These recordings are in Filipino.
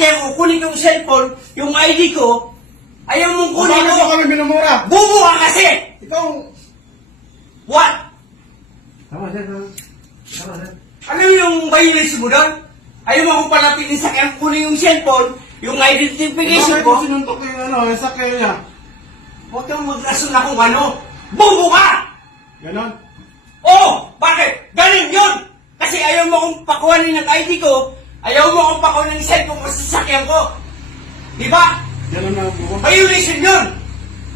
sasakyan ko, kunin yung cellphone, yung ID ko, ayaw mong kunin Bakit mo ko. kami minumura? Bubo ka kasi! Ikaw, What? tama sir, tama sir. Ano yung violation mo doon? Ayaw mo akong palapitin sa kanya, kunin yung cellphone, yung identification Bakit mo ko. sinuntok yung yung sakyan niya? Huwag kang mag-rason na kung ano. Bubo ka! Ganon. Oh! Bakit? Galing yun! Kasi ayaw mo akong pakuhanin ng ID ko, ayaw mo akong pakuhanin ng cellphone ko sa sasakyan ko. Di ba? Ganon na po. Violation yun!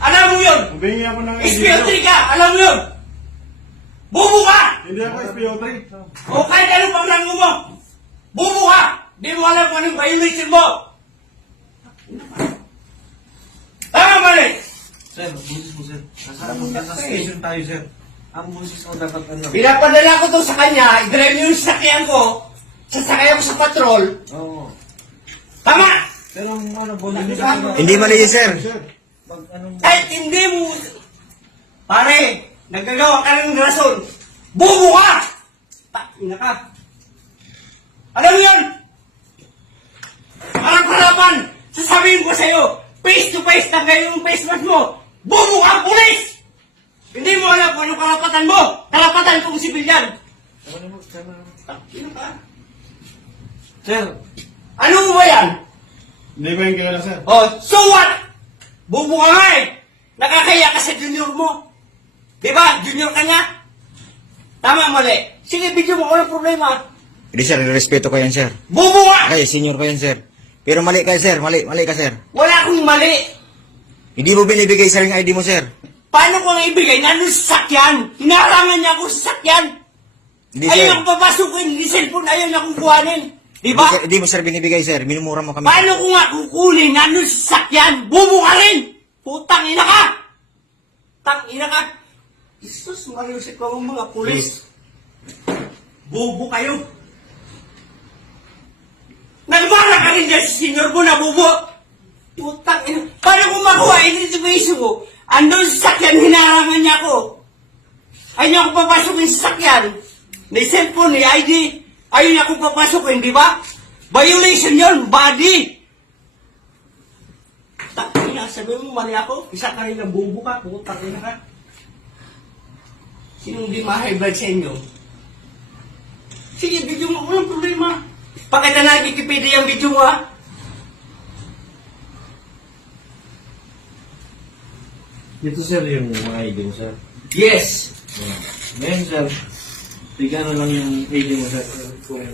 Alam mo yun! Humingi ako ng SPO3 ka! Alam mo yun! Bubo ka! Hindi ako SPO3. O kahit anong pangrango mo! Bubo ka! Di mo alam kung anong violation mo! Tama mali! Sir, busis mo sir. Nasa station tayo sir. Ang busis mo dapat ano. Pinapadala ko to sa kanya, i-drive yung sasakyan ko, sasakyan ko sa patrol. Oo. Tama! Pero ang ano, bulis mo Ano? Hindi mali yun, sir. Sir, Pag anong... Kahit hindi mo... Pare, nagagawa ka ng rason. Bubo ka! Ina ka. Alam mo yun? Harap-harapan! Sasabihin ko sa'yo, face to face na kayo yung face mask mo. Bubo ka, pulis! Hindi mo alam kung anong karapatan mo. Karapatan kong sibilyan. Ina ka. Sir, Ano mo ba yan? hindi ko yung kilala sir. Oh, so what? Bubo ka nga eh. Nakakaya ka sa junior mo. Diba? Junior ka niya. Tama, mali. Sige, video mo. Walang problema. Hindi, sir. Respeto ko yan, sir. Bubo ka! Okay, senior ko yan, sir. Pero mali ka, sir. Mali ka, sir. Wala akong mali. Hindi mo binibigay, sir, yung ID mo, sir. Paano ko nga ibigay? Nandun sa sakyan. Hinarangan niya ako sa sakyan. Hindi, Ayaw sir. akong papasukin. Hindi cellphone. Ayaw niya akong kuhanin. Diba? Hindi mo, sir, binibigay, sir. Minumura mo kami. Paano ko nga kukunin? Nandun sa sakyan. Bubo ka rin. Putang ina ka. Tang ina ka. Isus, mariusip ko ang mga pulis. Bubo kayo. Nagmara ka rin dyan sa senior mo na bubo. Putang ina. Paano ko makuha identification ko? Andun sa sakyan, hinarangan niya ako. Ayaw niya akong papasukin sa sakyan. May cellphone, may ID. Ayaw niya akong papasukin, di ba? Violation yun, body. Takina, sabi mo mali ako. Isa ka rin na bubo ka, putang ina ka. Sinong di ma-high blood sa inyo? Sige, video mo, walang problema. Pakita na Wikipedia yung video mo, ha? dito sir yung mga ID mo sir. Yes. Ngayon sir, tignan na lang yung ID mo sir. Kung